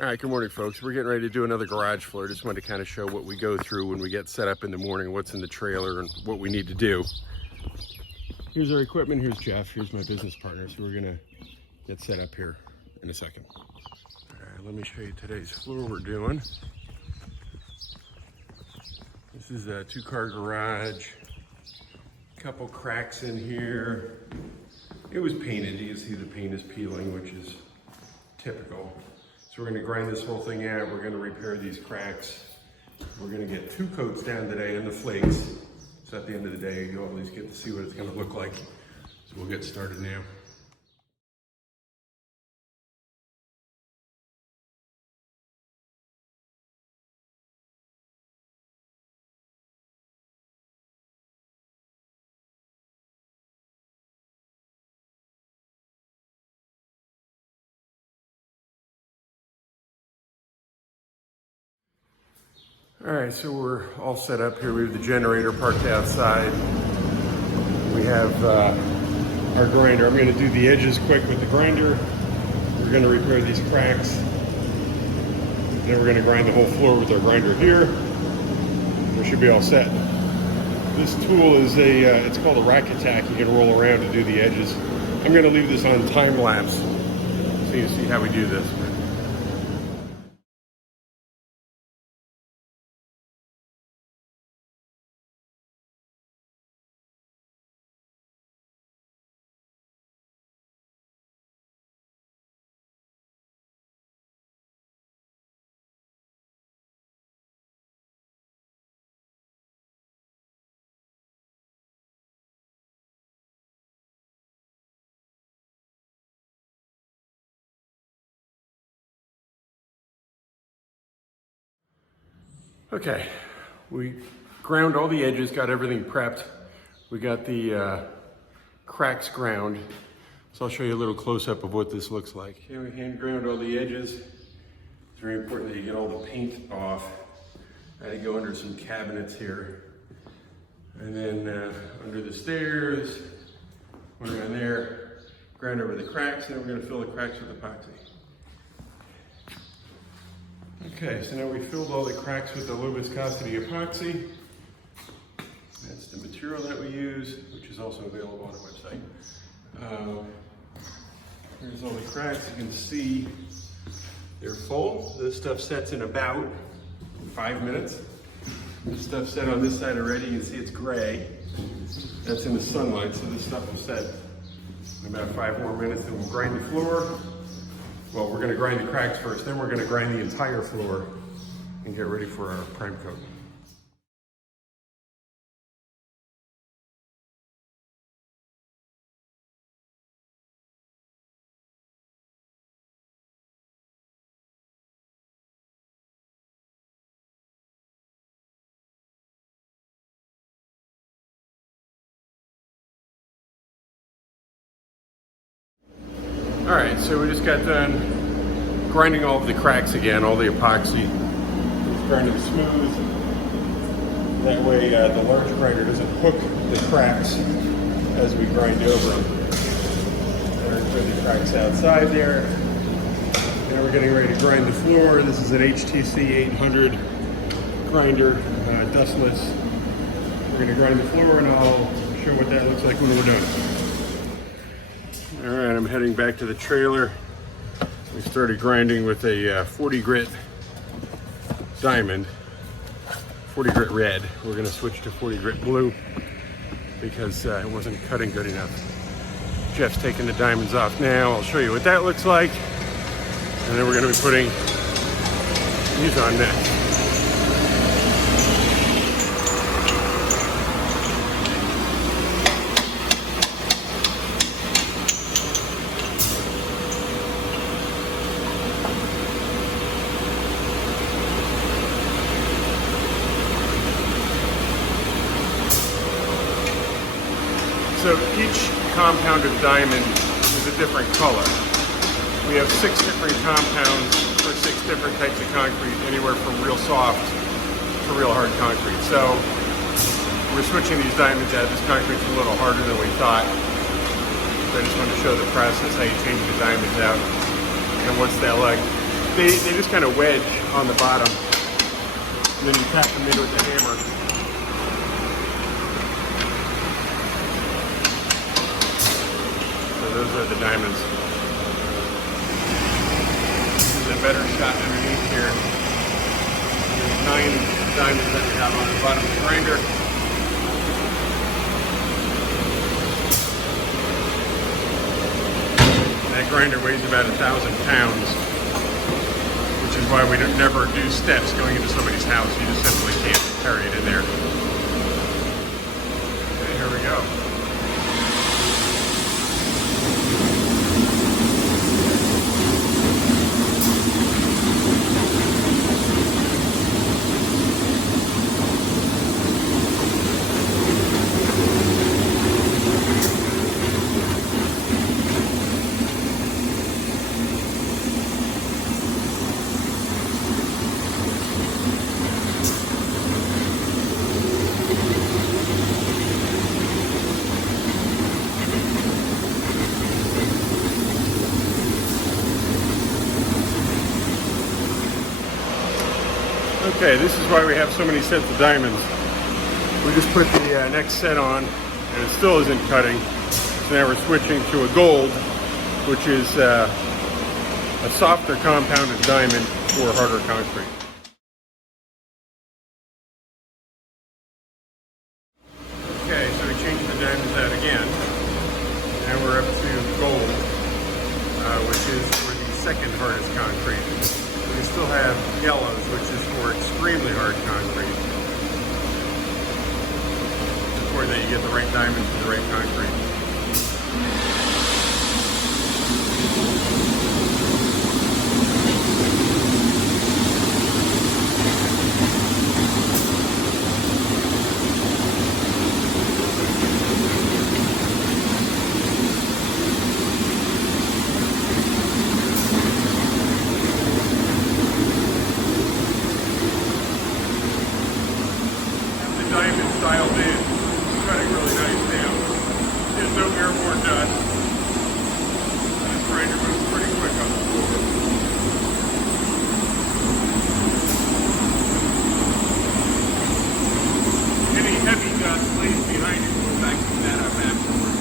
All right, good morning, folks. We're getting ready to do another garage floor. Just wanted to kind of show what we go through when we get set up in the morning, what's in the trailer and what we need to do. Here's our equipment. Here's Jeff. Here's my business partner. So we're gonna get set up here in a second. All right, let me show you today's floor we're doing. This is a 2-car garage. Couple cracks in here. It was painted. You can see the paint is peeling, which is typical. So we're going to grind this whole thing out. We're going to repair these cracks. We're going to get 2 coats down today in the flakes. So at the end of the day, you'll at least get to see what it's going to look like. So we'll get started now. All right, so we're all set up here. We have the generator parked outside. We have our grinder. I'm gonna do the edges quick with the grinder. We're gonna repair these cracks. Then we're gonna grind the whole floor with our grinder here. We should be all set. This tool is it's called a RACATAC. You can roll around to do the edges. I'm gonna leave this on time lapse so you see how we do this. Okay, we ground all the edges, got everything prepped. We got the cracks ground. So I'll show you a little close-up of what this looks like. Okay, we hand ground all the edges. It's very important that you get all the paint off. I had to go under some cabinets here. And then under the stairs, went around there, ground over the cracks, and then we're gonna fill the cracks with epoxy. Okay, so now we filled all the cracks with the low viscosity epoxy. That's the material that we use, which is also available on our website. Here's all the cracks. You can see they're full. This stuff sets in about 5 minutes. This stuff set on this side already. You can see it's gray. That's in the sunlight, so this stuff will set in about 5 more minutes. Then we'll grind the floor. Well, we're gonna grind the cracks first, then we're gonna grind the entire floor and get ready for our prime coat. All right, so we just got done grinding all of the cracks again, all the epoxy. It's grinding smooth. That way the large grinder doesn't hook the cracks as we grind over them. There's the cracks outside there. Now we're getting ready to grind the floor. This is an HTC 800 grinder, dustless. We're gonna grind the floor and I'll show what that looks like when we're done. All right, I'm heading back to the trailer. We started grinding with a 40 grit diamond, 40 grit red. We're gonna switch to 40 grit blue because it wasn't cutting good enough. Jeff's taking the diamonds off now. I'll show you what that looks like. And then we're gonna be putting these on next. So each compounded diamond is a different color. We have 6 different compounds for 6 different types of concrete, anywhere from real soft to real hard concrete. So we're switching these diamonds out. This concrete's a little harder than we thought. So I just want to show the process, how you change the diamonds out and what's that like. they just kind of wedge on the bottom, and then you tap them in with the hammer. So those are the diamonds. This is a better shot underneath here. There's 9 diamonds that we have on the bottom of the grinder. That grinder weighs about 1,000 pounds, which is why we never do steps going into somebody's house. You just simply can't carry it in there. Okay, here we go. Okay, this is why we have so many sets of diamonds. We just put the next set on, and it still isn't cutting. So now we're switching to a gold, which is a softer compounded diamond for harder concrete. Okay, so we changed the diamonds out again. Now we're up to gold, which is for the second hardest concrete. We still have yellows, which is for extremely hard concrete. It's important that you get the right diamonds for the right concrete. Dialed in. It's cutting really nice now. There's no airborne dust. This grinder moves pretty quick on the floor. Any heavy dust lays behind you, we'll vacuum that up afterwards.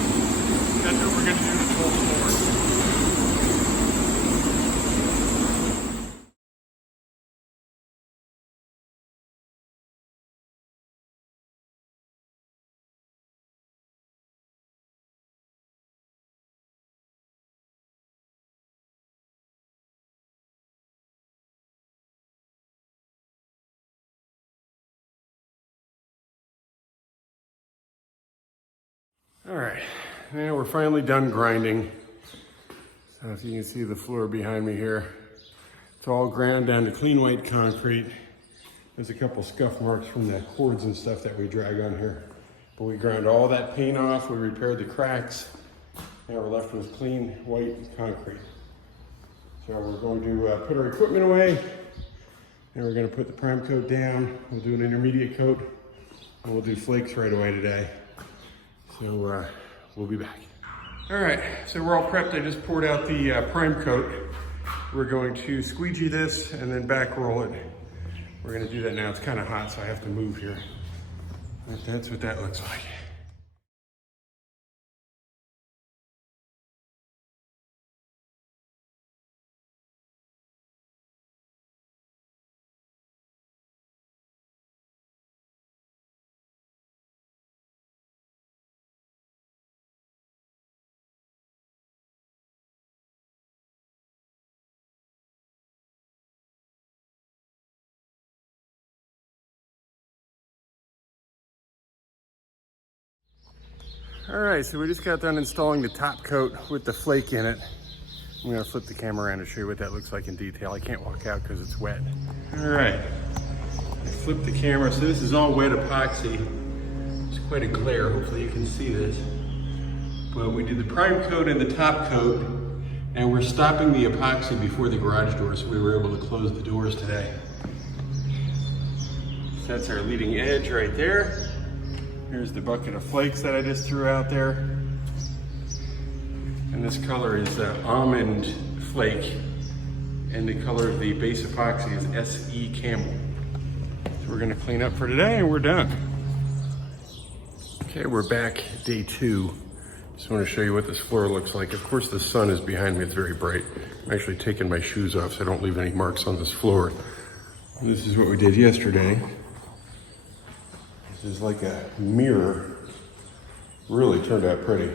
That's what we're going to do to the whole floor. All right, now we're finally done grinding. So if you can see the floor behind me here, it's all ground down to clean white concrete. There's a couple scuff marks from the cords and stuff that we drag on here. But we ground all that paint off, we repaired the cracks. Now we're left with clean white concrete. So we're going to put our equipment away, and we're going to put the prime coat down. We'll do an intermediate coat, and we'll do flakes right away today. So we'll be back. All right, so we're all prepped. I just poured out the prime coat. We're going to squeegee this and then back roll it. We're gonna do that now. It's kind of hot, so I have to move here. But that's what that looks like. All right, so we just got done installing the top coat with the flake in it. I'm gonna flip the camera around to show you what that looks like in detail. I can't walk out because it's wet. All right, I flipped the camera. So this is all wet epoxy. It's quite a glare, hopefully you can see this. But we did the prime coat and the top coat, and we're stopping the epoxy before the garage door, so we were able to close the doors today. So that's our leading edge right there. Here's the bucket of flakes that I just threw out there. And this color is almond flake. And the color of the base epoxy is SE Camel. So we're gonna clean up for today and we're done. Okay, we're back day 2. Just want to show you what this floor looks like. Of course, the sun is behind me, it's very bright. I'm actually taking my shoes off so I don't leave any marks on this floor. And this is what we did yesterday. This is like a mirror. Really turned out pretty.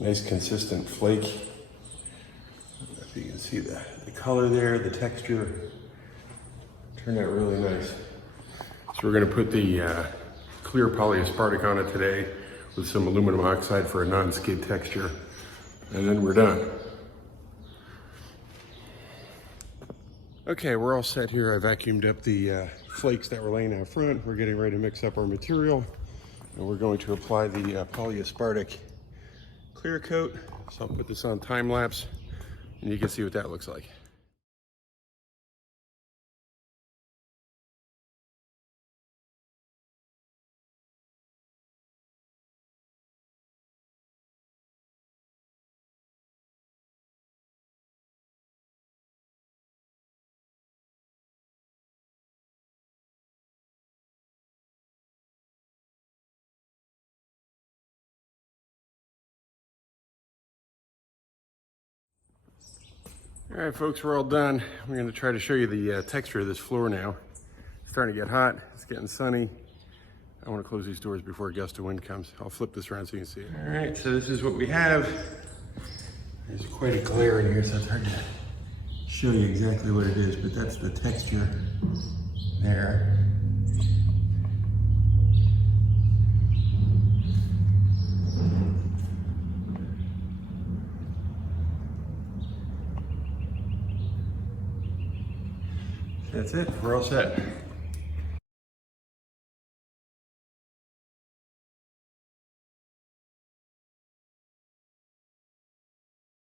Nice consistent flake. I don't know if you can see the color there, the texture. Turned out really nice. So we're gonna put the clear polyaspartic on it today with some aluminum oxide for a non-skid texture, and then we're done. Okay, we're all set here. I vacuumed up the flakes that were laying out front. We're getting ready to mix up our material, and we're going to apply the polyaspartic clear coat. So I'll put this on time lapse, and you can see what that looks like. All right, folks, we're all done. We're gonna try to show you the texture of this floor now. It's starting to get hot, it's getting sunny. I wanna close these doors before a gust of wind comes. I'll flip this around so you can see it. All right, so this is what we have. There's quite a glare in here, so it's hard to show you exactly what it is, but that's the texture there. That's it, we're all set.